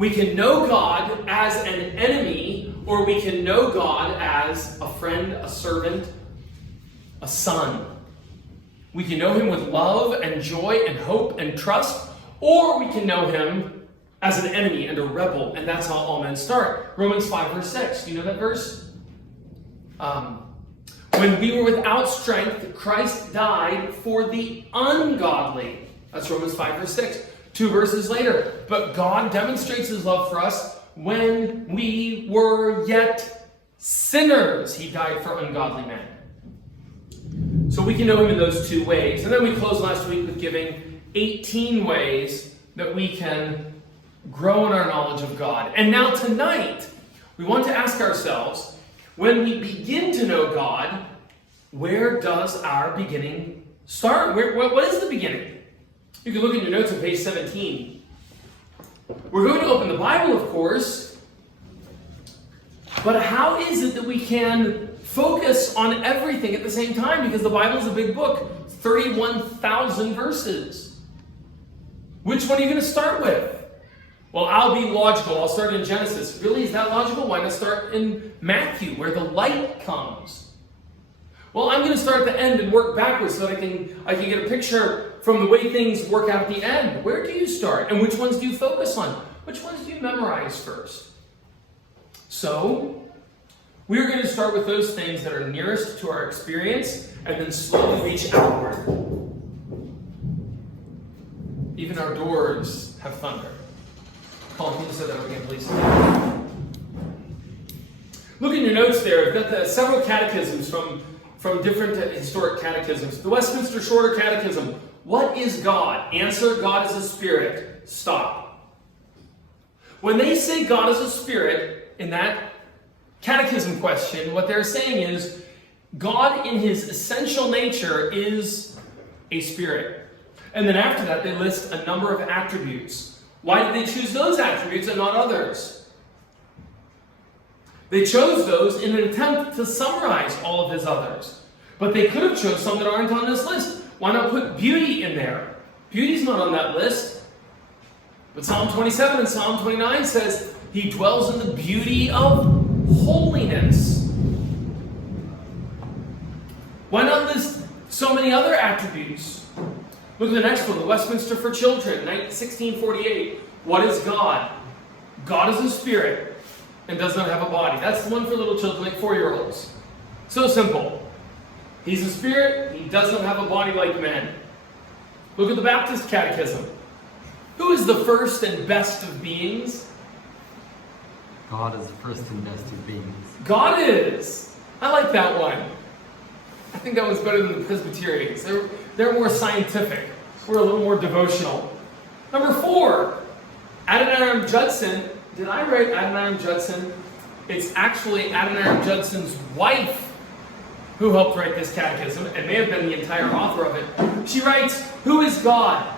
We can know God as an enemy, or we can know God as a friend, a servant, a son. We can know him with love and joy and hope and trust, or we can know him as an enemy and a rebel, and that's how all men start. Romans 5 verse 6. Do you know that verse? When we were without strength, Christ died for the ungodly. That's Romans 5 verse 6. 2 verses later. But God demonstrates his love for us when we were yet sinners. He died for ungodly men. So we can know him in those two ways. And then we closed last week with giving 18 ways that we can grow in our knowledge of God. And now tonight, we want to ask ourselves, when we begin to know God, where does our beginning start? What is the beginning? You can look in your notes on page 17. We're going to open the Bible, of course, but how is it that we can focus on everything at the same time? Because the Bible is a big book, 31,000 verses. Which one are you going to start with? Well, I'll be logical. I'll start in Genesis. Really, is that logical? Why not start in Matthew, where the light comes? Well, I'm going to start at the end and work backwards so that I can get a picture from the way things work out at the end. Where do you start? And which ones do you focus on? Which ones do you memorize first? So, we're going to start with those things that are nearest to our experience and then slowly reach outward. Even our doors have thunder. Paul, can you say that again, please? Look in your notes there. I've got several catechisms from different historic catechisms. The Westminster Shorter Catechism. What is God? Answer, God is a spirit. Stop. When they say God is a spirit, in that catechism question, what they're saying is, God in his essential nature is a spirit. And then after that, they list a number of attributes. Why did they choose those attributes and not others? They chose those in an attempt to summarize all of his others. But they could have chosen some that aren't on this list. Why not put beauty in there? Beauty's not on that list. But Psalm 27 and Psalm 29 says he dwells in the beauty of holiness. Why not list so many other attributes? Look at the next one, the Westminster for Children, 1648. What is God? God is a spirit and does not have a body. That's the one for little children, like 4-year-olds. So simple. He's a spirit, he does not have a body like men. Look at the Baptist Catechism. Who is the first and best of beings? God is the first and best of beings. God is. I like that one. I think that one's better than the Presbyterians. They're more scientific. We're a little more devotional. Number 4, Adoniram Judson. Did I write Adoniram Judson? It's actually Adoniram Judson's wife who helped write this catechism, and may have been the entire author of it. She writes, who is God?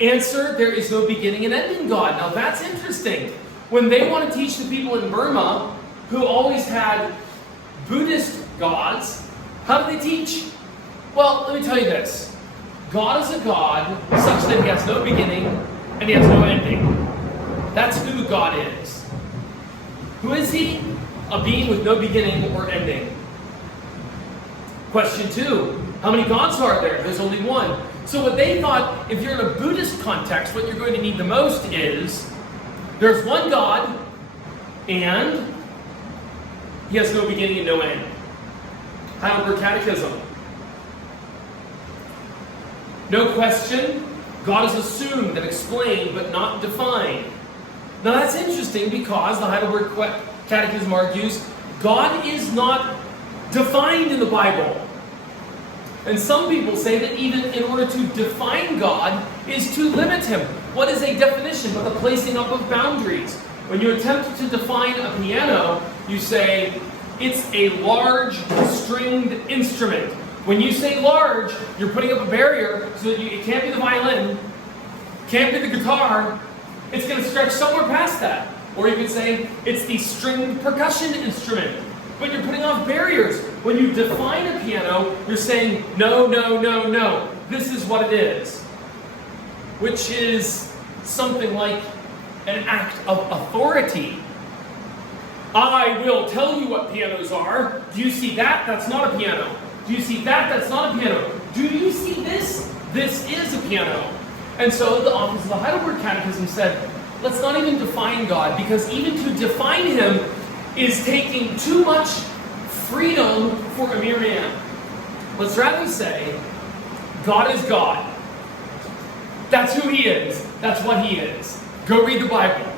Answer, there is no beginning and end in God. Now that's interesting. When they want to teach the people in Burma, who always had Buddhist gods, how do they teach? Well, let me tell you this. God is a God such that he has no beginning and he has no ending. That's who God is. Who is he? A being with no beginning or ending. Question 2. How many gods are there? There's only one. So what they thought, if you're in a Buddhist context, what you're going to need the most is, there's one God, and he has no beginning and no end. Heidelberg Catechism. No question, God is assumed and explained, but not defined. Now that's interesting because the Heidelberg Catechism argues, God is not defined in the Bible. And some people say that even in order to define God is to limit him. What is a definition but the placing up of boundaries? When you attempt to define a piano, you say, it's a large stringed instrument. When you say large, you're putting up a barrier so that it can't be the violin, can't be the guitar, it's going to stretch somewhere past that. Or you could say, it's the stringed percussion instrument. But you're putting off barriers. When you define a piano, you're saying, no, no, no, no. This is what it is. Which is something like an act of authority. I will tell you what pianos are. Do you see that? That's not a piano. Do you see that? That's not a piano. Do you see this? This is a piano. And so the office of the Heidelberg Catechism said, let's not even define God, because even to define him is taking too much freedom for a mere man. Let's rather say, God is God. That's who he is. That's what he is. Go read the Bible.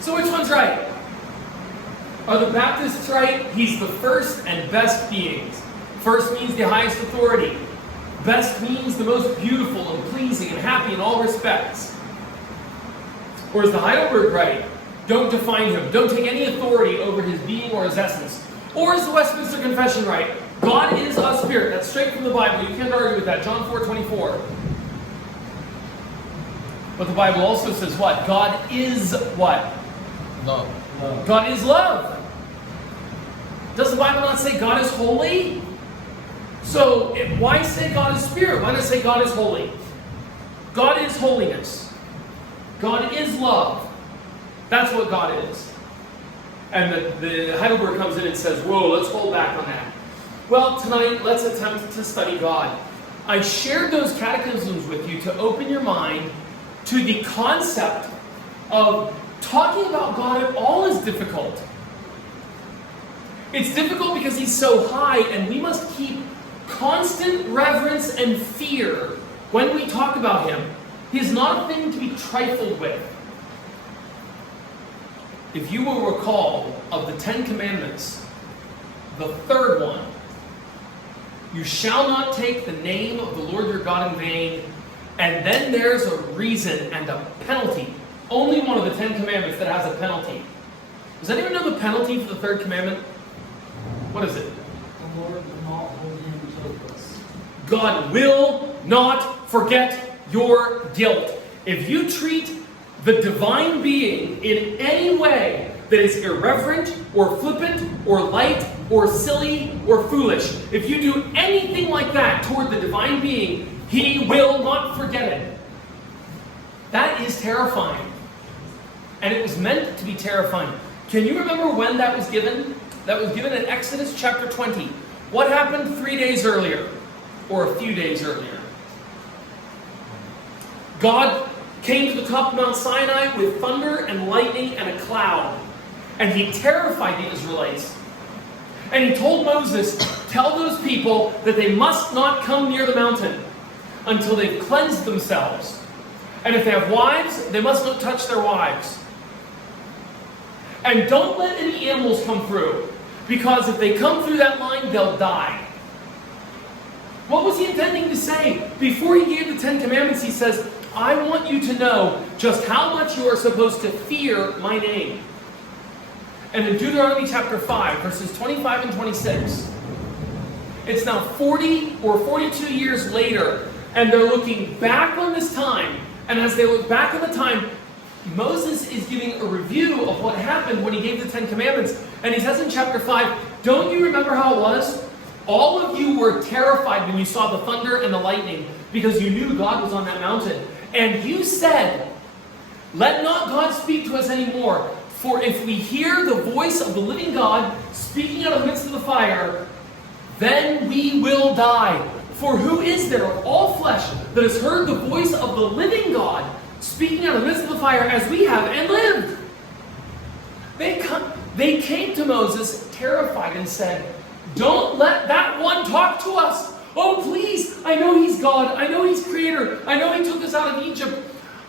So which one's right? Are the Baptists right? He's the first and best beings. First means the highest authority. Best means the most beautiful and pleasing and happy in all respects. Or is the Heidelberg right? Don't define him. Don't take any authority over his being or his essence. Or is the Westminster Confession right? God is a spirit. That's straight from the Bible. You can't argue with that. John 4:24. But the Bible also says what? God is what? Love. God is love. Does the Bible not say God is holy? So why say God is spirit? Why not say God is holy? God is holiness. God is love. That's what God is. And the Heidelberg comes in and says, whoa, let's hold back on that. Well, tonight, let's attempt to study God. I shared those catechisms with you to open your mind to the concept of talking about God at all is difficult. It's difficult because he's so high, and we must keep constant reverence and fear when we talk about him. He is not a thing to be trifled with. If you will recall, of the 10 Commandments, the third one, you shall not take the name of the Lord your God in vain, and then there's a reason and a penalty. Only one of the 10 Commandments that has a penalty. Does anyone know the penalty for the third commandment? What is it? The Lord will not hold him guiltless. God will not forget your guilt. If you treat the divine being in any way that is irreverent or flippant or light or silly or foolish, if you do anything like that toward the divine being, he will not forget it. That is terrifying. And it was meant to be terrifying. Can you remember when that was given? That was given in Exodus chapter 20. What happened 3 days earlier? Or a few days earlier? God came to the top of Mount Sinai with thunder and lightning and a cloud. And he terrified the Israelites. And he told Moses, tell those people that they must not come near the mountain until they've cleansed themselves. And if they have wives, they must not touch their wives. And don't let any animals come through, because if they come through that line, they'll die. What was he intending to say? Before he gave the 10 Commandments, he says, I want you to know just how much you are supposed to fear my name. And in Deuteronomy chapter 5, verses 25 and 26, it's now 40 or 42 years later, and they're looking back on this time. And as they look back on the time, Moses is giving a review of what happened when he gave the 10 Commandments. And he says in chapter 5, don't you remember how it was? All of you were terrified when you saw the thunder and the lightning, because you knew God was on that mountain. And you said, let not God speak to us anymore. For if we hear the voice of the living God speaking out of the midst of the fire, then we will die. For who is there of all flesh that has heard the voice of the living God speaking out of the midst of the fire as we have and lived? They came to Moses terrified and said, don't let that one talk to us. Oh, please, I know he's God. I know he's creator. I know he took us out of Egypt.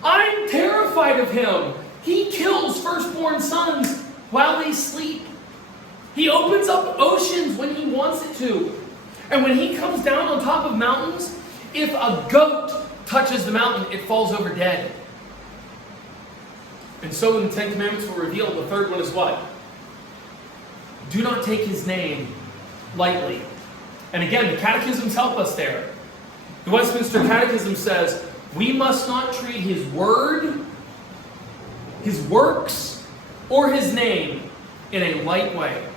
I'm terrified of him. He kills firstborn sons while they sleep. He opens up oceans when he wants it to. And when he comes down on top of mountains, if a goat touches the mountain, it falls over dead. And so when the 10 Commandments were revealed, the third one is what? Do not take his name lightly. And again, the catechisms help us there. The Westminster Catechism says, we must not treat his word, his works, or his name in a light way.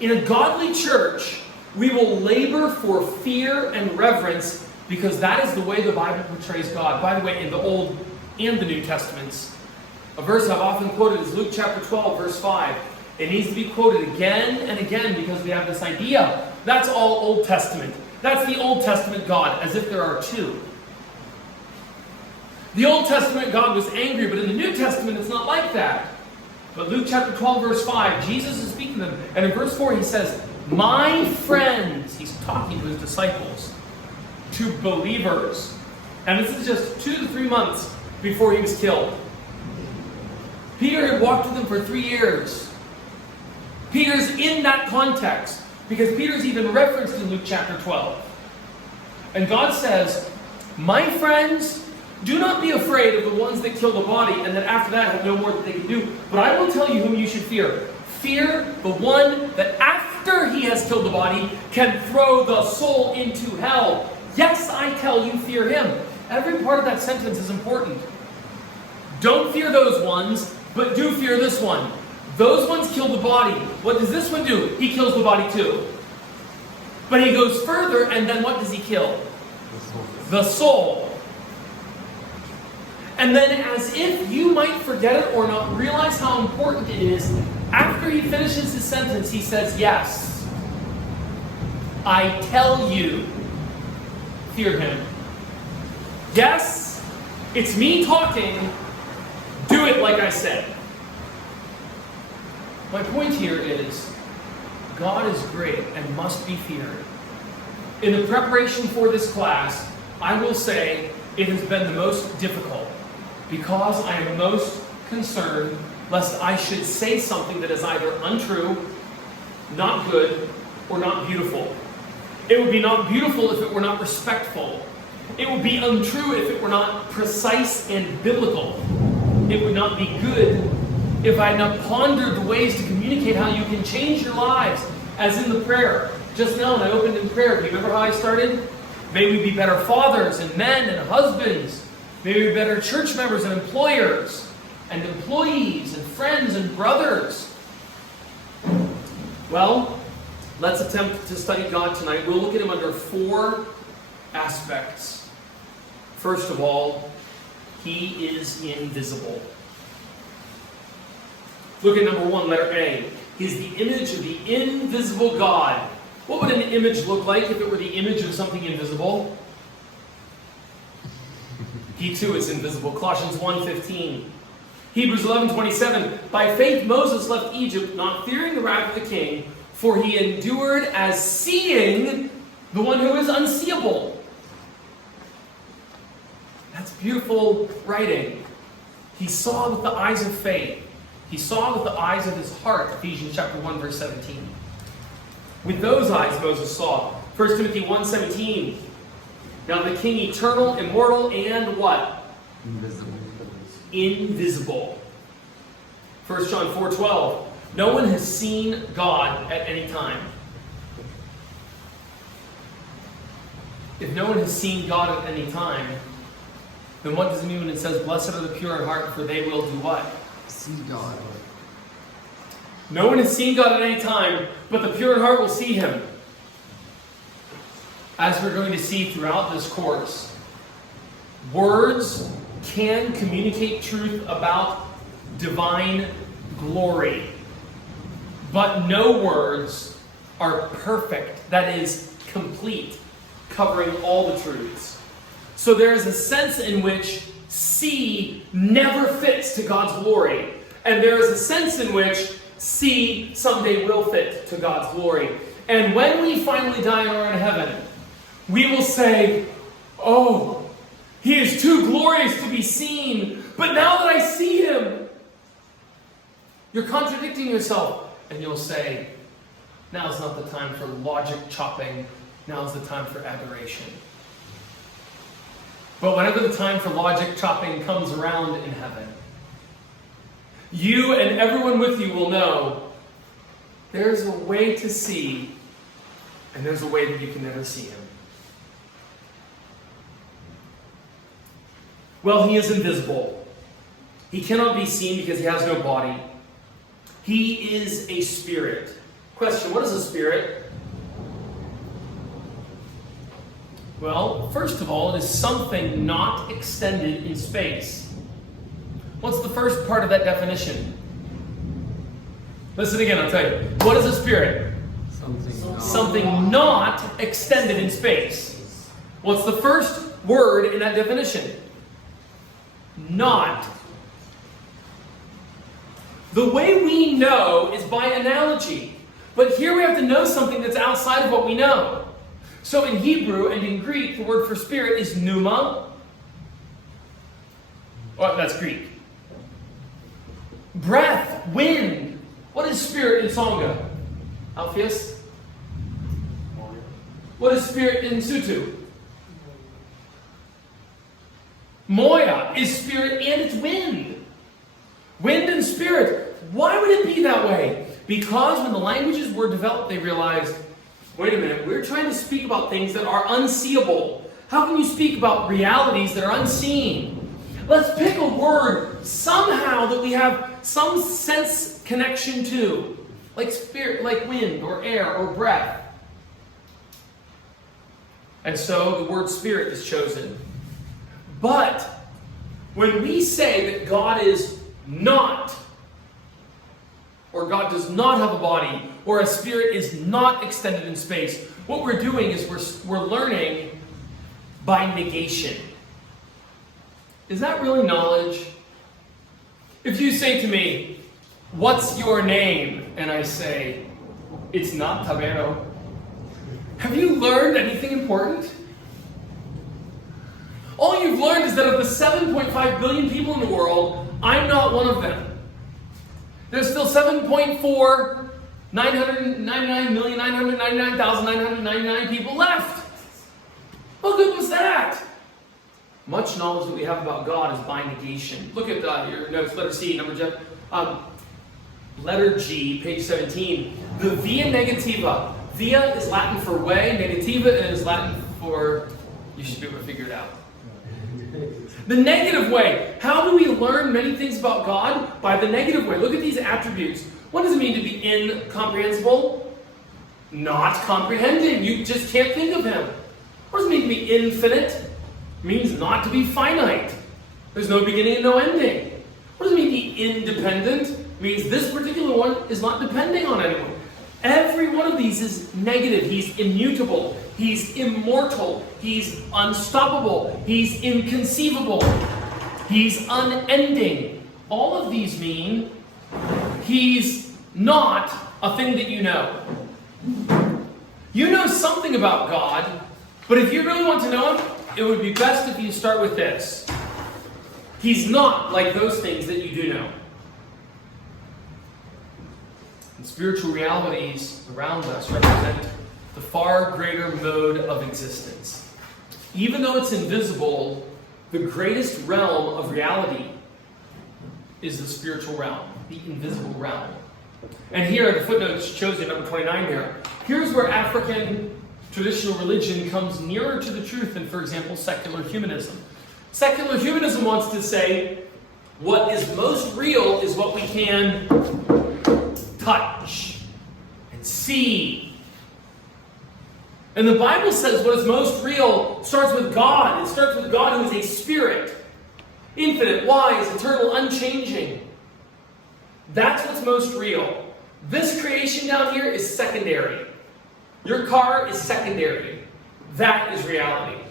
In a godly church, we will labor for fear and reverence because that is the way the Bible portrays God. By the way, in the Old and the New Testaments, a verse I've often quoted is Luke chapter 12, verse 5. It needs to be quoted again and again because we have this idea. That's all Old Testament. That's the Old Testament God, as if there are two. The Old Testament God was angry, but in the New Testament it's not like that. But Luke chapter 12, verse 5, Jesus is speaking to them. And in verse 4 he says, my friends, he's talking to his disciples, to believers. And this is just 2 to 3 months before he was killed. Peter had walked with him for 3 years. Peter's in that context, because Peter's even referenced in Luke chapter 12. And God says, my friends, do not be afraid of the ones that kill the body, and then after that have no more that they can do. But I will tell you whom you should fear. Fear the one that after he has killed the body can throw the soul into hell. Yes, I tell you, fear him. Every part of that sentence is important. Don't fear those ones, but do fear this one. Those ones kill the body. What does this one do? He kills the body too. But he goes further, and then what does he kill? The soul. And then, as if you might forget it or not realize how important it is, after he finishes his sentence, he says, yes, I tell you, fear him. Yes, it's me talking. Do it like I said. My point here is, God is great and must be feared. In the preparation for this class, I will say it has been the most difficult, because I am most concerned lest I should say something that is either untrue, not good, or not beautiful. It would be not beautiful if it were not respectful. It would be untrue if it were not precise and biblical. It would not be good if I had not pondered the ways to communicate how you can change your lives, as in the prayer. Just now when I opened in prayer, do you remember how I started? May we be better fathers and men and husbands. May we be better church members and employers and employees and friends and brothers. Well, let's attempt to study God tonight. We'll look at him under 4 aspects. First of all, he is invisible. Look at number 1, letter A. He's the image of the invisible God. What would an image look like if it were the image of something invisible? He too is invisible. Colossians 1:15. Hebrews 11:27. By faith Moses left Egypt, not fearing the wrath of the king, for he endured as seeing the one who is unseeable. That's beautiful writing. He saw with the eyes of faith. He saw with the eyes of his heart. Ephesians chapter 1, verse 17. With those eyes Moses saw. 1 Timothy 1:17. Now the king eternal, immortal, and what? Invisible. Invisible. 1 John 4:12. No one has seen God at any time. If no one has seen God at any time, then what does it mean when it says, blessed are the pure in heart, for they will do what? See God. No one has seen God at any time, but the pure in heart will see him. As we're going to see throughout this course, words can communicate truth about divine glory, but no words are perfect, that is, complete, covering all the truths. So there is a sense in which see never fits to God's glory, and there is a sense in which see someday will fit to God's glory. And when we finally die and are in heaven, we will say, oh, he is too glorious to be seen, but now that I see him, you're contradicting yourself. And you'll say, now's not the time for logic chopping, now's the time for adoration. But whenever the time for logic chopping comes around in heaven, you and everyone with you will know there's a way to see, and there's a way that you can never see him. Well, he is invisible. He cannot be seen because he has no body. He is a spirit. Question, what is a spirit? Well, first of all, it is something not extended in space. What's the first part of that definition? Listen again, I'll tell you. What is a spirit? Something not extended in space. What's the first word in that definition? Not. The way we know is by analogy. But here we have to know something that's outside of what we know. So in Hebrew and in Greek, the word for spirit is pneuma. Oh, that's Greek. Breath, wind. What is spirit in Songa? Alpheus? What is spirit in Sutu? Moya is spirit and it's wind. Wind and spirit. Why would it be that way? Because when the languages were developed, they realized, wait a minute, we're trying to speak about things that are unseeable. How can you speak about realities that are unseen? Let's pick a word somehow that we have some sense connection to. Like spirit, like wind or air or breath. And so the word spirit is chosen. But when we say that God is not, or God does not have a body, or a spirit is not extended in space, what we're doing is we're learning by negation. Is that really knowledge? If you say to me, what's your name? And I say, it's not Tabero. Have you learned anything important? All you've learned is that of the 7.5 billion people in the world, I'm not one of them. There's still 7.499,999,999 people left. How good was that? Much knowledge that we have about God is by negation. Look at your notes, letter C, letter G, page 17. The via negativa. Via is Latin for way, negativa is Latin for, you should be able to figure it out. The negative way. How do we learn many things about God? By the negative way. Look at these attributes. What does it mean to be incomprehensible? Not comprehending. You just can't think of him. What does it mean to be infinite? It means not to be finite. There's no beginning and no ending. What does it mean to be independent? It means this particular one is not depending on anyone. Every one of these is negative. He's immutable. He's immortal. He's unstoppable. He's inconceivable. He's unending. All of these mean he's not a thing that you know. You know something about God, but if you really want to know him, it would be best if you start with this. He's not like those things that you do know. And spiritual realities around us represent the far greater mode of existence. Even though it's invisible, the greatest realm of reality is the spiritual realm, the invisible realm. And here, the footnotes shows you number 29 there. Here's where African traditional religion comes nearer to the truth than, for example, secular humanism. Secular humanism wants to say what is most real is what we can touch and see. And the Bible says what is most real starts with God. It starts with God who is a spirit. Infinite, wise, eternal, unchanging. That's what's most real. This creation down here is secondary. Your car is secondary. That is reality.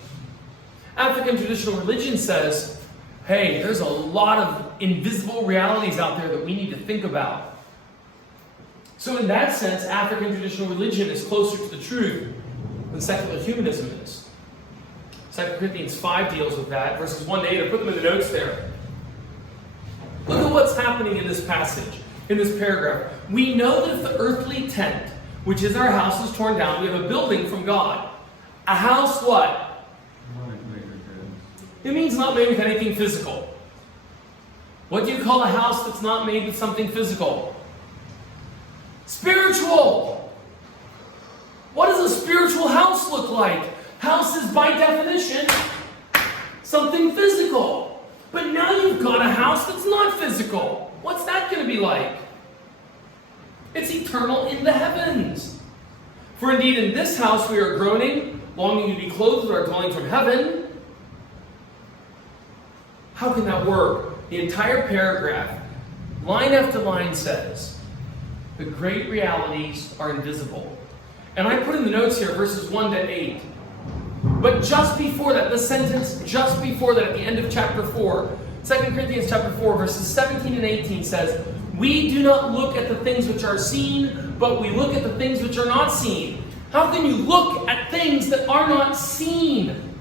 African traditional religion says, hey, there's a lot of invisible realities out there that we need to think about. So in that sense, African traditional religion is closer to the truth than secular humanism is. 2 Corinthians 5 deals with that, verses 1 to 8. I put them in the notes there. Look at what's happening in this passage, in this paragraph. We know that if the earthly tent, which is our house, is torn down, we have a building from God. A house what? It means not made with anything physical. What do you call a house that's not made with something physical? Spiritual. What does a spiritual house look like? House is by definition something physical. But now you've got a house that's not physical. What's that going to be like? It's eternal in the heavens. For indeed in this house we are groaning, longing to be clothed with our dwelling from heaven. How can that work? The entire paragraph, line after line, says, the great realities are invisible. And I put in the notes here verses 1 to 8. But just before that, the sentence just before that, at the end of chapter 4, 2 Corinthians chapter 4, verses 17 and 18 says, we do not look at the things which are seen, but we look at the things which are not seen. How can you look at things that are not seen?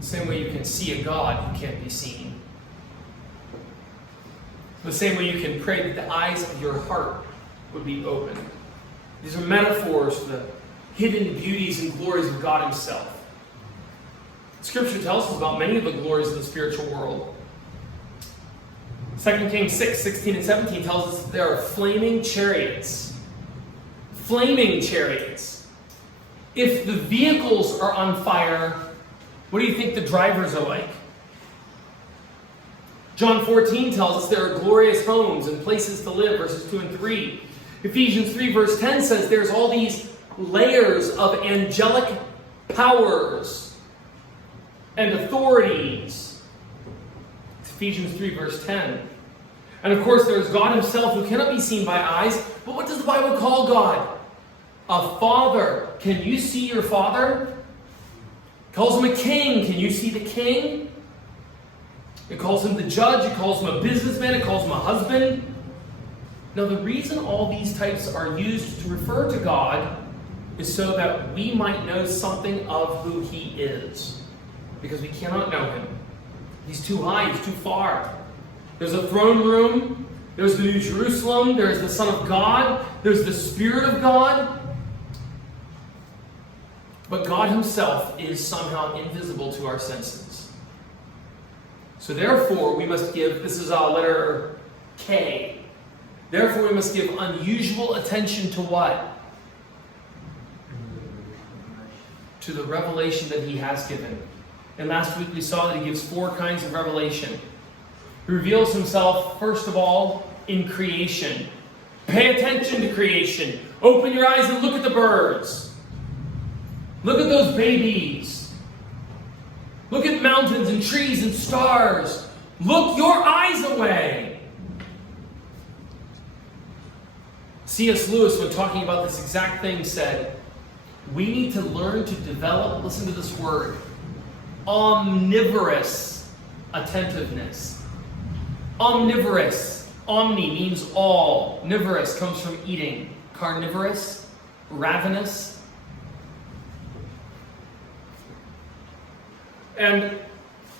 The same way you can see a God who can't be seen. The same way you can pray that the eyes of your heart would be open. These are metaphors for the hidden beauties and glories of God himself. Scripture tells us about many of the glories of the spiritual world. 2 Kings 6, 16 and 17 tells us there are flaming chariots. Flaming chariots. If the vehicles are on fire, what do you think the drivers are like? John 14 tells us there are glorious homes and places to live, verses 2 and 3. Ephesians 3 verse 10 says there's all these layers of angelic powers and authorities. It's Ephesians 3 verse 10. And of course there's God himself who cannot be seen by eyes. But what does the Bible call God? A father. Can you see your father? It calls him a king. Can you see the king? It calls him the judge. It calls him a businessman. It calls him a husband. Now the reason all these types are used to refer to God is so that we might know something of who he is. Because we cannot know him. He's too high. He's too far. There's a throne room. There's the New Jerusalem. There's the Son of God. There's the Spirit of God. But God himself is somehow invisible to our senses. So therefore, we must give, this is our letter K. Therefore, we must give unusual attention to what? To the revelation that he has given. And last week we saw that he gives 4 kinds of revelation. He reveals himself, first of all, in creation. Pay attention to creation. Open your eyes and look at the birds. Look at those babies. Look at mountains and trees and stars. Look your eyes away. C.S. Lewis, when talking about this exact thing, said, we need to learn to develop, listen to this word, omnivorous attentiveness. Omnivorous. Omni means all. Nivorous comes from eating. Carnivorous, ravenous. And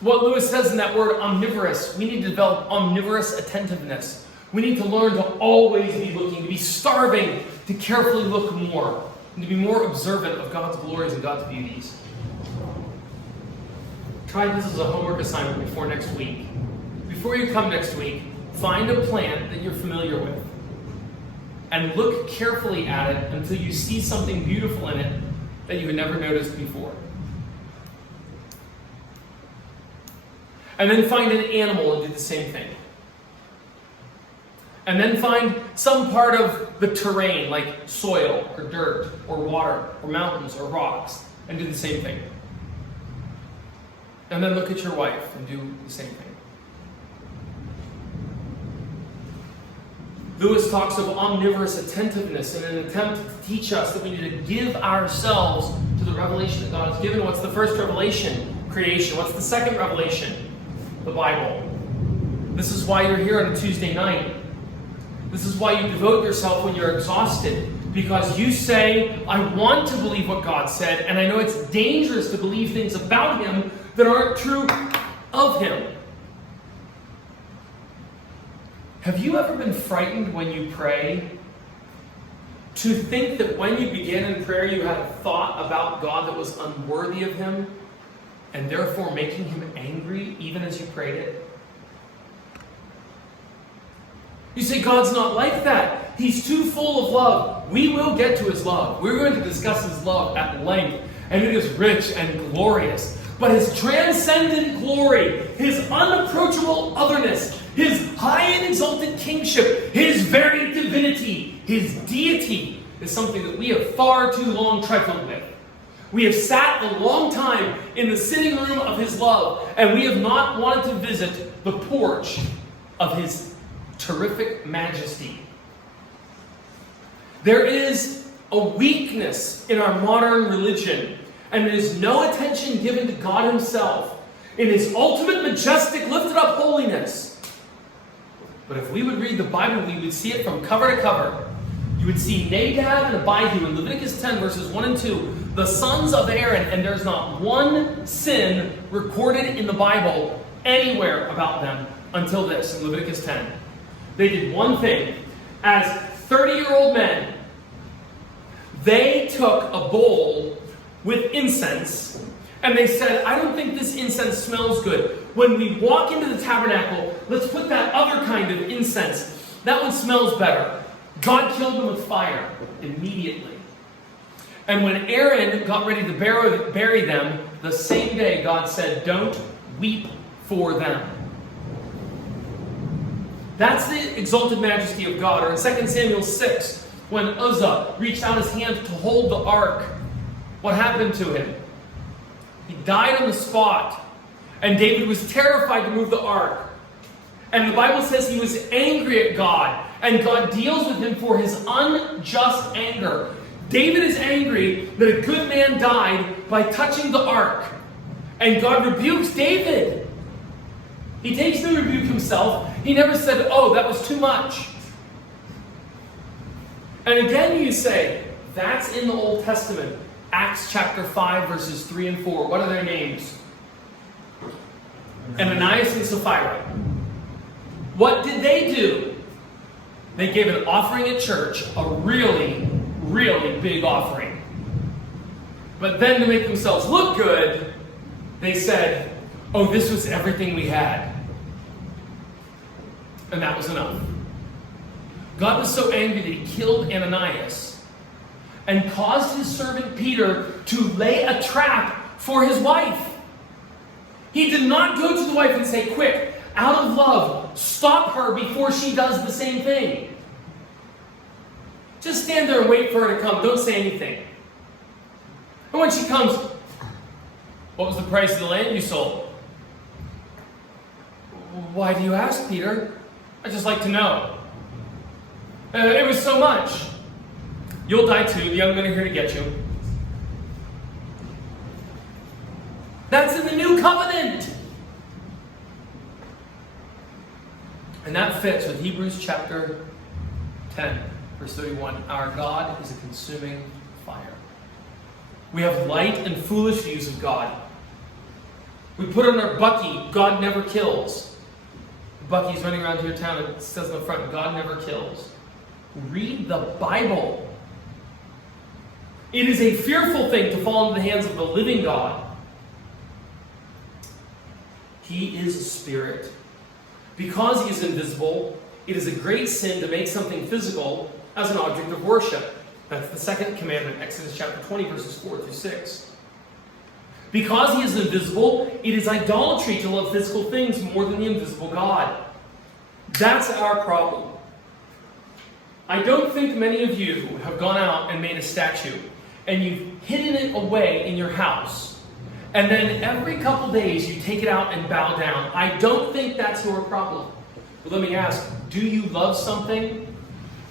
what Lewis says in that word omnivorous, we need to develop omnivorous attentiveness. We need to learn to always be looking, to be starving, to carefully look more, and to be more observant of God's glories and God's beauties. Try this as a homework assignment before next week. Before you come next week, find a plant that you're familiar with and look carefully at it until you see something beautiful in it that you had never noticed before. And then find an animal and do the same thing. And then find some part of the terrain, like soil or dirt or water or mountains or rocks, and do the same thing. And then look at your wife and do the same thing. Lewis talks of omnivorous attentiveness in an attempt to teach us that we need to give ourselves to the revelation that God has given. What's the first revelation? Creation. What's the second revelation? The Bible. This is why you're here on a Tuesday night. This is why you devote yourself when you're exhausted. Because you say, I want to believe what God said, and I know it's dangerous to believe things about him that aren't true of him. Have you ever been frightened when you pray? To think that when you began in prayer you had a thought about God that was unworthy of him, and therefore making him angry even as you prayed it? You say, God's not like that. He's too full of love. We will get to his love. We're going to discuss his love at length, and it is rich and glorious. But his transcendent glory, his unapproachable otherness, his high and exalted kingship, his very divinity, his deity, is something that we have far too long trifled with. We have sat a long time in the sitting room of his love, and we have not wanted to visit the porch of his terrific majesty. There is a weakness in our modern religion, and there is no attention given to God himself in his ultimate, majestic, lifted up holiness. But if we would read the Bible, we would see it from cover to cover. You would see Nadab and Abihu in Leviticus 10, verses 1 and 2, the sons of Aaron, and there's not one sin recorded in the Bible anywhere about them until this, in Leviticus 10. They did one thing. As 30-year-old men, they took a bowl with incense, and they said, I don't think this incense smells good. When we walk into the tabernacle, let's put that other kind of incense. That one smells better. God killed them with fire immediately. And when Aaron got ready to bury them, the same day God said, don't weep for them. That's the exalted majesty of God. Or in 2 Samuel 6, when Uzzah reached out his hand to hold the ark, what happened to him? He died on the spot. And David was terrified to move the ark. And the Bible says he was angry at God. And God deals with him for his unjust anger. David is angry that a good man died by touching the ark. And God rebukes David. He takes the rebuke himself. He never said, oh, that was too much. And again you say, that's in the Old Testament. Acts chapter 5, verses 3 and 4. What are their names? Ananias and Sapphira. What did they do? They gave an offering at church, a really, really big offering. But then to make themselves look good, they said, oh, this was everything we had. And that was enough. God was so angry that he killed Ananias and caused his servant Peter to lay a trap for his wife. He did not go to the wife and say, quick, out of love, stop her before she does the same thing. Just stand there and wait for her to come. Don't say anything. And when she comes, what was the price of the land you sold? Why do you ask, Peter? I'd just like to know. It was so much. You'll die too. The young men are here to get you. That's in the new covenant. And that fits with Hebrews chapter 10, verse 31. Our God is a consuming fire. We have light and foolish views of God. We put on our Bucky, God never kills. Bucky's running around your town and it says on the front, God never kills. Read the Bible. It is a fearful thing to fall into the hands of the living God. He is a spirit. Because he is invisible, it is a great sin to make something physical as an object of worship. That's the second commandment, Exodus chapter 20, verses 4 through 6. Because he is invisible, it is idolatry to love physical things more than the invisible God. That's our problem. I don't think many of you have gone out and made a statue, and you've hidden it away in your house, and then every couple days you take it out and bow down. I don't think that's your problem. But let me ask, do you love something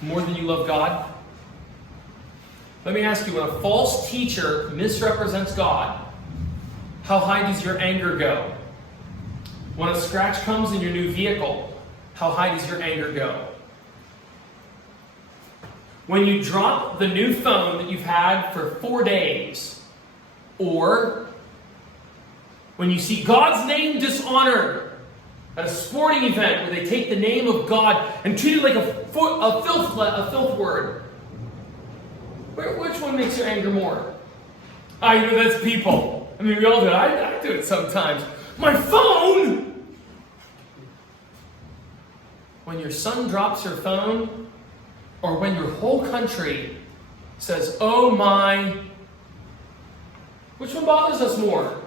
more than you love God? Let me ask you, when a false teacher misrepresents God, how high does your anger go? When a scratch comes in your new vehicle, how high does your anger go? When you drop the new phone that you've had for 4 days, or when you see God's name dishonored at a sporting event where they take the name of God and treat it like a filth word, which one makes your anger more? You know, that's people. I mean, we all do it. I do it sometimes. My phone! When your son drops your phone, or when your whole country says, oh my, which one bothers us more?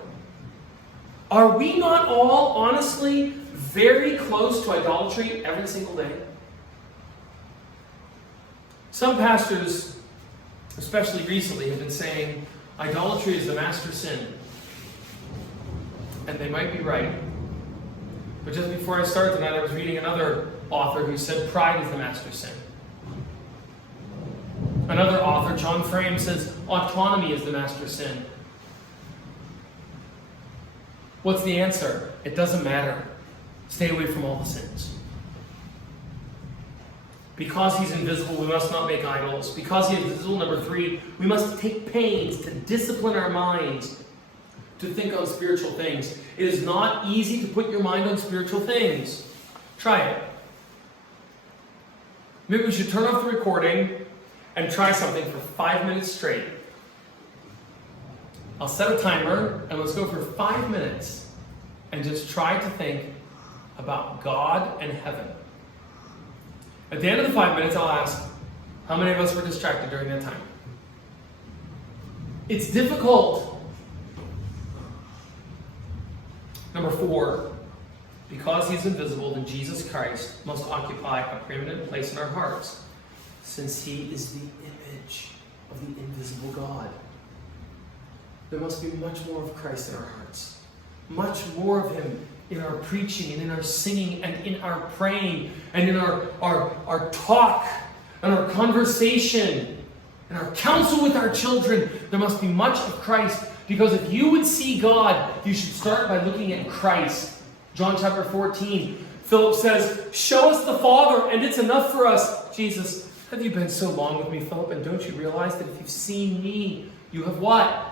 Are we not all, honestly, very close to idolatry every single day? Some pastors, especially recently, have been saying, Idolatry is the master sin. And they might be right. But just before I started tonight, I was reading another author who said pride is the master sin. Another author, John Frame, says autonomy is the master sin. What's the answer? It doesn't matter. Stay away from all the sins. Because he's invisible, we must not make idols. Because he is invisible, number 3, we must take pains to discipline our minds to think on spiritual things. It is not easy to put your mind on spiritual things. Try it. Maybe we should turn off the recording and try something for 5 minutes straight. I'll set a timer and let's go for 5 minutes and just try to think about God and heaven. At the end of the 5 minutes, I'll ask, how many of us were distracted during that time? It's difficult. Number 4, because he's invisible, then Jesus Christ must occupy a preeminent place in our hearts, since he is the image of the invisible God. There must be much more of Christ in our hearts. Much more of him in our preaching and in our singing and in our praying and in our talk and our conversation and our counsel with our children. There must be much of Christ, because if you would see God, you should start by looking at Christ. John chapter 14, Philip says, show us the Father and it's enough for us. Jesus, have you been so long with me, Philip, and don't you realize that if you've seen me, you have what?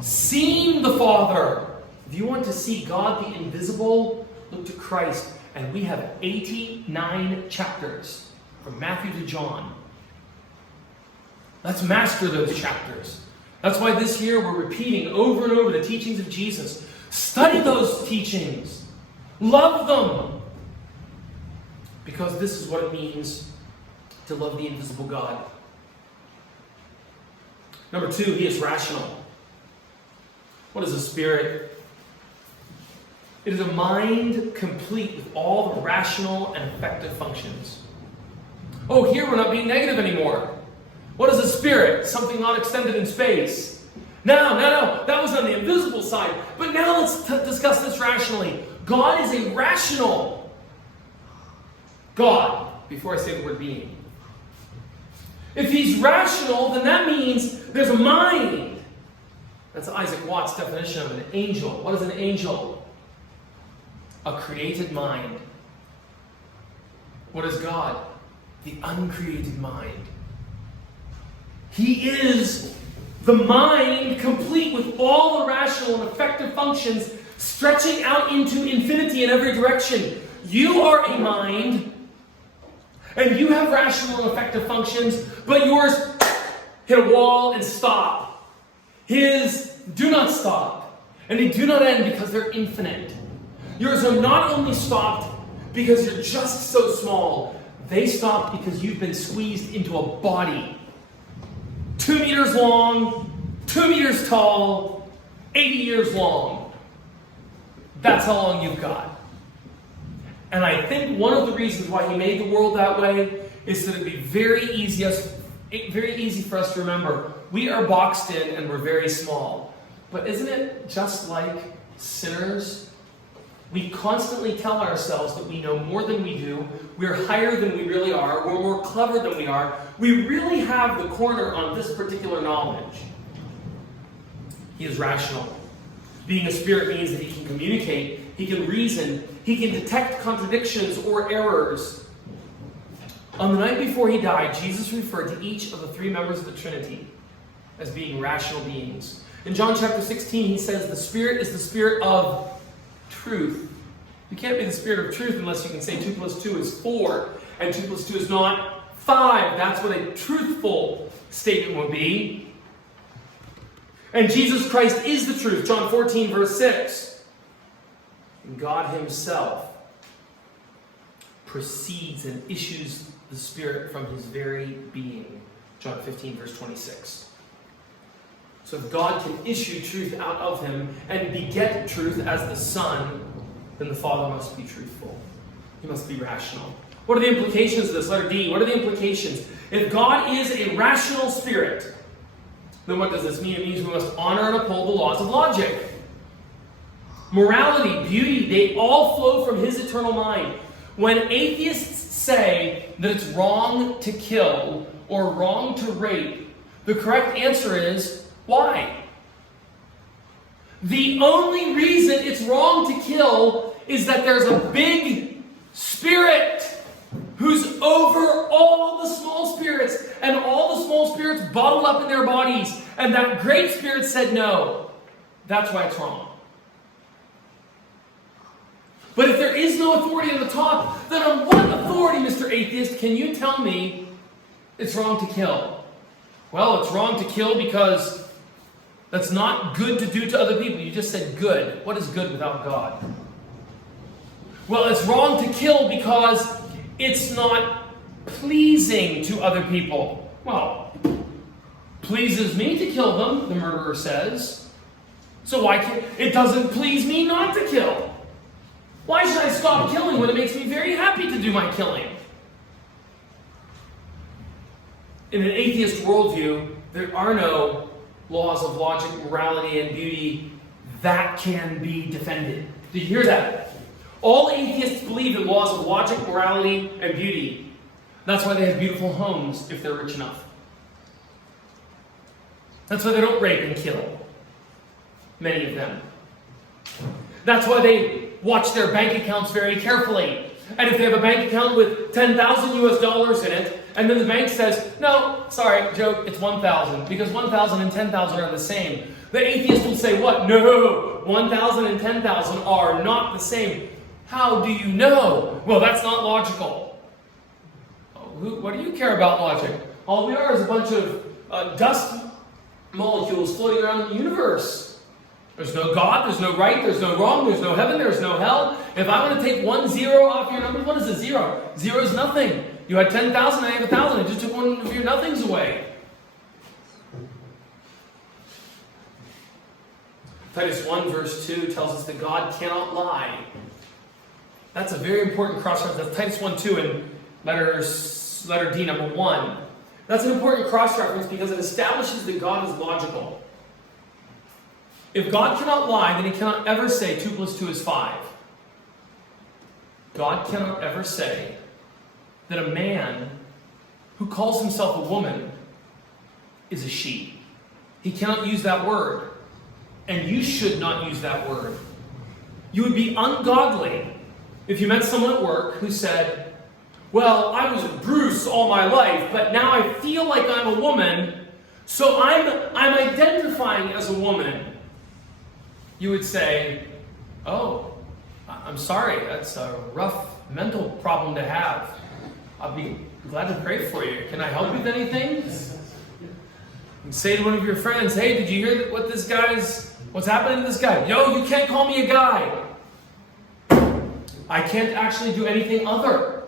Seen the Father. If you want to see God the invisible, look to Christ. And we have 89 chapters from Matthew to John. Let's master those chapters. That's why this year we're repeating over and over the teachings of Jesus. Study those teachings. Love them. Because this is what it means to love the invisible God. Number 2, he is rational. What is a spirit? It is a mind complete with all the rational and effective functions. Oh, here we're not being negative anymore. What is a spirit? Something not extended in space. No. That was on the invisible side. But now let's discuss this rationally. God is a rational God, before I say the word being. If he's rational, then that means there's a mind. That's Isaac Watts' definition of an angel. What is an angel? A created mind. What is God? The uncreated mind. He is the mind complete with all the rational and effective functions stretching out into infinity in every direction. You are a mind, and you have rational and effective functions, but yours hit a wall and stop. His do not stop, and they do not end because they're infinite. Yours are not only stopped because you're just so small, they stop because you've been squeezed into a body 2 meters long, 2 meters tall, 80 years long. That's how long you've got. And I think one of the reasons why he made the world that way is that it'd be very easy for us to remember. We are boxed in and we're very small. But isn't it just like sinners? We constantly tell ourselves that we know more than we do. We're higher than we really are. We're more clever than we are. We really have the corner on this particular knowledge. He is rational. Being a spirit means that he can communicate, he can reason, he can detect contradictions or errors. On the night before he died, Jesus referred to each of the 3 members of the Trinity as being rational beings. In John chapter 16, he says the Spirit is the Spirit of truth. You can't be the Spirit of truth unless you can say 2 plus 2 is 4, and 2 plus 2 is not 5. That's what a truthful statement would be. And Jesus Christ is the truth. John 14, verse 6. And God himself proceeds and issues the Spirit from his very being. John 15, verse 26. So if God can issue truth out of him and beget truth as the Son, then the Father must be truthful. He must be rational. What are the implications of this? Letter D. What are the implications? If God is a rational spirit, Then what does this mean? It means we must honor and uphold the laws of logic. Morality, beauty, they all flow from his eternal mind. When atheists say that it's wrong to kill or wrong to rape, the correct answer is, why? The only reason it's wrong to kill is that there's a big spirit who's over all the small spirits, and all the small spirits bottled up in their bodies, and that great spirit said no. That's why it's wrong. But if there is no authority on the top, then on what authority, Mr. Atheist, can you tell me it's wrong to kill? Well, it's wrong to kill because that's not good to do to other people. You just said good. What is good without God? Well, it's wrong to kill because it's not pleasing to other people. Well, pleases me to kill them, the murderer says. So why can't it doesn't please me not to kill? Why should I stop killing when it makes me very happy to do my killing? In an atheist worldview, there are no laws of logic, morality, and beauty that can be defended. Do you hear that? All atheists believe in laws of logic, morality, and beauty. That's why they have beautiful homes if they're rich enough. That's why they don't rape and kill. Many of them. That's why they watch their bank accounts very carefully. And if they have a bank account with 10,000 US dollars in it, and then the bank says, no, sorry, joke, it's 1,000, because 1,000 and 10,000 are the same. The atheist will say, what? No, 1,000 and 10,000 are not the same. How do you know? Well, that's not logical. What do you care about logic? All we are is a bunch of dust molecules floating around the universe. There's no God, there's no right, there's no wrong, there's no heaven, there's no hell. If I want to take 1 0 off your numbers, what is a 0? 0 is nothing. You had 10,000, I have 1,000. I just took one of your nothings away. Titus 1 verse 2 tells us that God cannot lie. That's a very important cross-reference. That's Titus 1:2 in letter D, number 1. That's an important cross-reference because it establishes that God is logical. If God cannot lie, then he cannot ever say 2 + 2 is 5. God cannot ever say that a man who calls himself a woman is a she. He cannot use that word. And you should not use that word. You would be ungodly if you met someone at work who said, well, I was Bruce all my life, but now I feel like I'm a woman, so I'm identifying as a woman. You would say, oh, I'm sorry, that's a rough mental problem to have. I'll be glad to pray for you. Can I help with anything? And say to one of your friends, hey, did you hear what's happening to this guy? Yo, you can't call me a guy. I can't actually do anything other.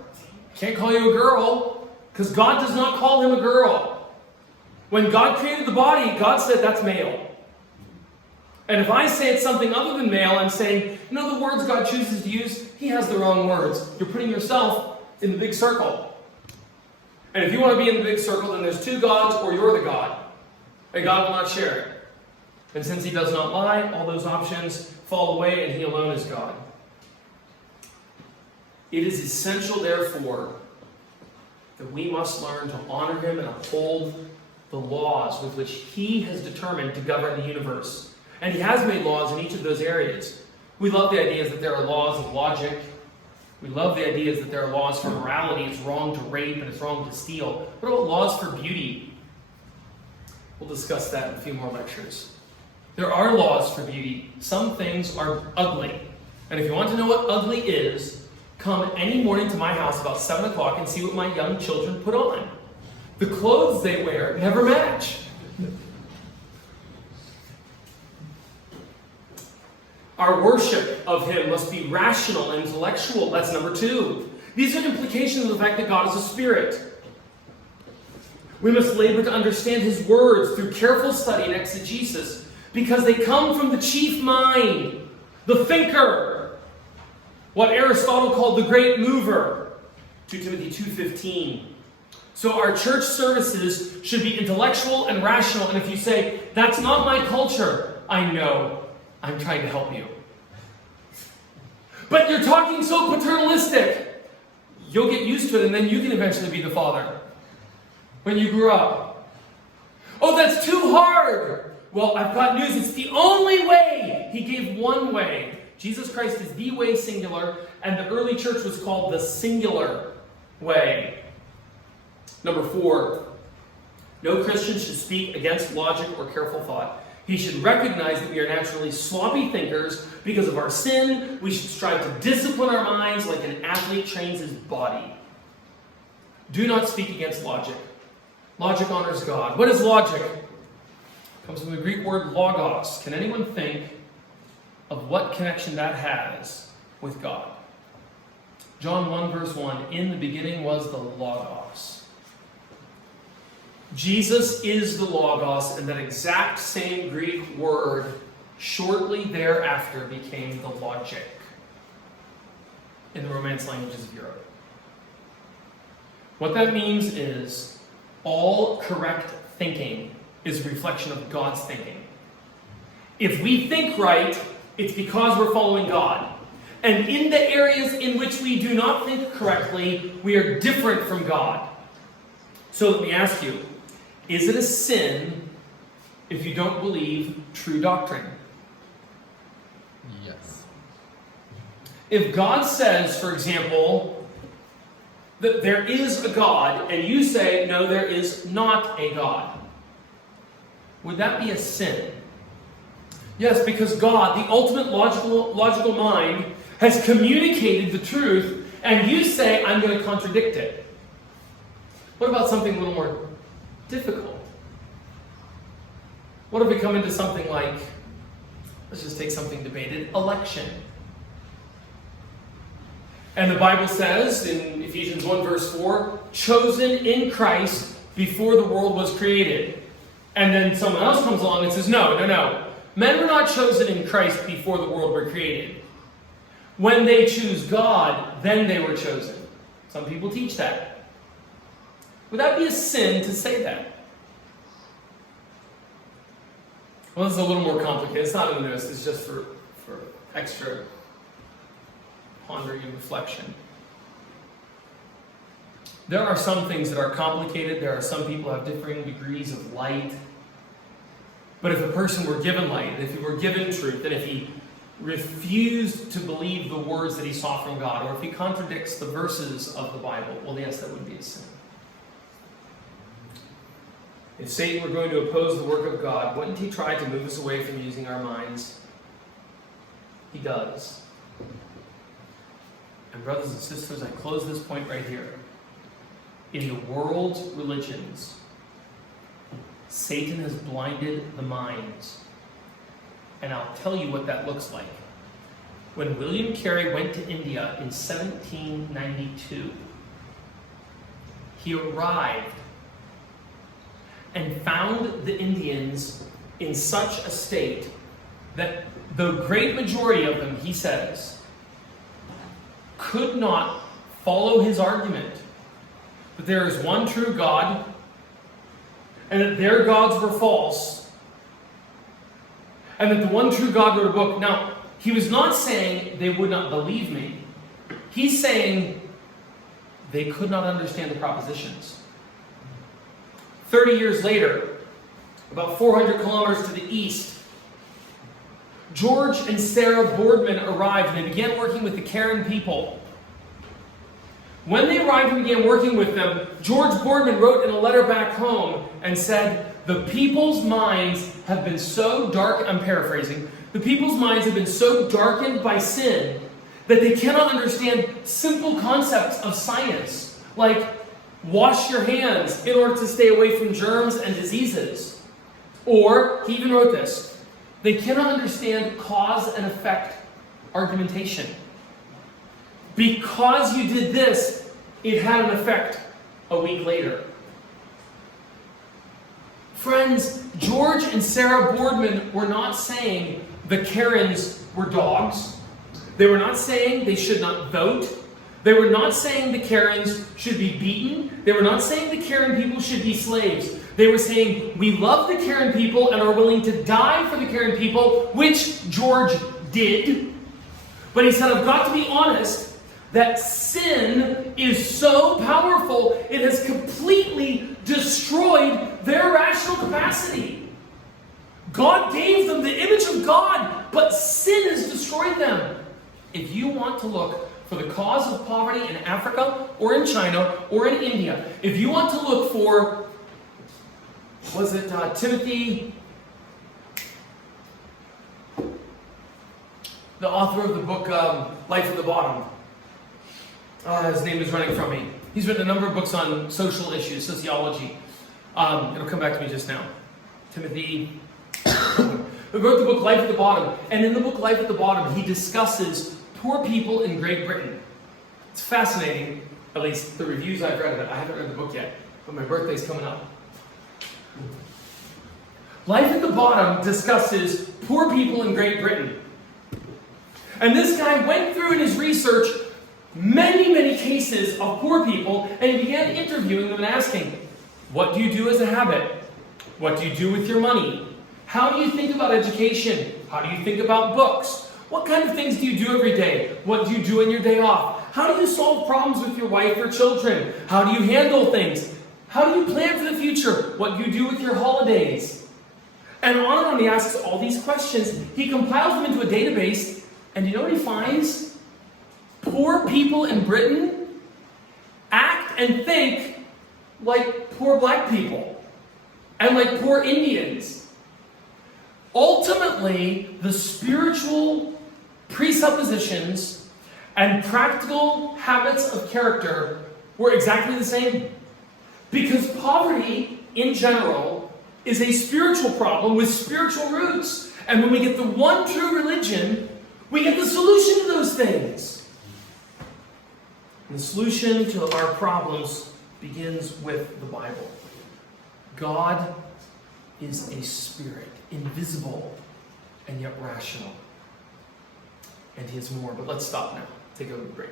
I can't call you a girl, because God does not call him a girl. When God created the body, God said that's male. And if I say it's something other than male, I'm saying, the words God chooses to use, he has the wrong words. You're putting yourself in the big circle. And if you want to be in the big circle, then there's 2 gods or you're the God. And God will not share it. And since he does not lie, all those options fall away and he alone is God. It is essential, therefore, that we must learn to honor him and uphold the laws with which he has determined to govern the universe. And he has made laws in each of those areas. We love the ideas that there are laws of logic. We love the ideas that there are laws for morality. It's wrong to rape and it's wrong to steal. What about laws for beauty? We'll discuss that in a few more lectures. There are laws for beauty. Some things are ugly. And if you want to know what ugly is, come any morning to my house about 7 o'clock and see what my young children put on. The clothes they wear never match. Our worship of him must be rational and intellectual. That's number 2. These are implications of the fact that God is a spirit. We must labor to understand his words through careful study and exegesis, because they come from the chief mind, the thinker, what Aristotle called the great mover. 2 Timothy 2:15. So our church services should be intellectual and rational. And if you say, that's not my culture, I know. I'm trying to help you. But you're talking so paternalistic. You'll get used to it, and then you can eventually be the father. When you grew up. Oh, that's too hard. Well, I've got news. It's the only way. He gave one way. Jesus Christ is the way, singular, and the early church was called the singular way. Number 4, no Christian should speak against logic or careful thought. He should recognize that we are naturally sloppy thinkers because of our sin. We should strive to discipline our minds like an athlete trains his body. Do not speak against logic. Logic honors God. What is logic? It comes from the Greek word logos. Can anyone think of what connection that has with God? John 1 verse 1, in the beginning was the logos. Jesus is the logos, and that exact same Greek word shortly thereafter became the logic in the Romance languages of Europe. What that means is all correct thinking is a reflection of God's thinking. If we think right, it's because we're following God. And in the areas in which we do not think correctly, we are different from God. So let me ask you, is it a sin if you don't believe true doctrine? Yes. If God says, for example, that there is a God, and you say, no, there is not a God, would that be a sin? Yes, because God, the ultimate logical mind, has communicated the truth, and you say, I'm going to contradict it. What about something a little more difficult? What if we come into something like, let's just take something debated, election. And the Bible says in Ephesians 1 verse 4, chosen in Christ before the world was created. And then someone else comes along and says, no. Men were not chosen in Christ before the world were created. When they choose God, then they were chosen. Some people teach that. Would that be a sin to say that? Well, this is a little more complicated. It's not in the notes. It's just for extra pondering and reflection. There are some things that are complicated. There are some people who have differing degrees of light. But if a person were given light, if he were given truth, and if he refused to believe the words that he saw from God, or if he contradicts the verses of the Bible, well, yes, that would be a sin. If Satan were going to oppose the work of God, wouldn't he try to move us away from using our minds? He does. And brothers and sisters, I close this point right here. In the world's religions, Satan has blinded the minds. And I'll tell you what that looks like. When William Carey went to India in 1792, he arrived and found the Indians in such a state that the great majority of them, he says, could not follow his argument that there is one true God and that their gods were false and that the one true God wrote a book. Now, he was not saying they would not believe me. He's saying they could not understand the propositions. 30 years later, about 400 kilometers to the east, George and Sarah Boardman arrived and they began working with the Karen people. When they arrived and began working with them, George Boardman wrote in a letter back home and said, the people's minds have been so dark, I'm paraphrasing, the people's minds have been so darkened by sin that they cannot understand simple concepts of science, like wash your hands in order to stay away from germs and diseases. Or, he even wrote this, they cannot understand cause and effect argumentation. Because you did this, it had an effect a week later. Friends, George and Sarah Boardman were not saying the Karens were dogs. They were not saying they should not vote. They were not saying the Karens should be beaten. They were not saying the Karen people should be slaves. They were saying, we love the Karen people and are willing to die for the Karen people, which George did. But he said, I've got to be honest, that sin is so powerful, it has completely destroyed their rational capacity. God gave them the image of God, but sin has destroyed them. If you want to look for the cause of poverty in Africa, or in China, or in India, if you want to look for, Timothy, the author of the book Life at the Bottom. His name is running from me. He's written a number of books on social issues, sociology. It'll come back to me just now. Timothy. He wrote the book Life at the Bottom. And in the book Life at the Bottom, he discusses poor people in Great Britain. It's fascinating, at least the reviews I've read of it. I haven't read the book yet, but my birthday's coming up. Life at the Bottom discusses poor people in Great Britain. And this guy went through in his research many, many cases of poor people, and he began interviewing them and asking, what do you do as a habit? What do you do with your money? How do you think about education? How do you think about books? What kind of things do you do every day? What do you do in your day off? How do you solve problems with your wife or children? How do you handle things? How do you plan for the future? What do you do with your holidays? And on he asks all these questions. He compiles them into a database, and you know what he finds? Poor people in Britain act and think like poor black people and like poor Indians. Ultimately, the spiritual presuppositions and practical habits of character were exactly the same. Because poverty, in general, is a spiritual problem with spiritual roots. And when we get the one true religion, we get the solution to those things. And the solution to our problems begins with the Bible. God is a spirit, invisible and yet rational. And he is more. But let's stop now. Take a break.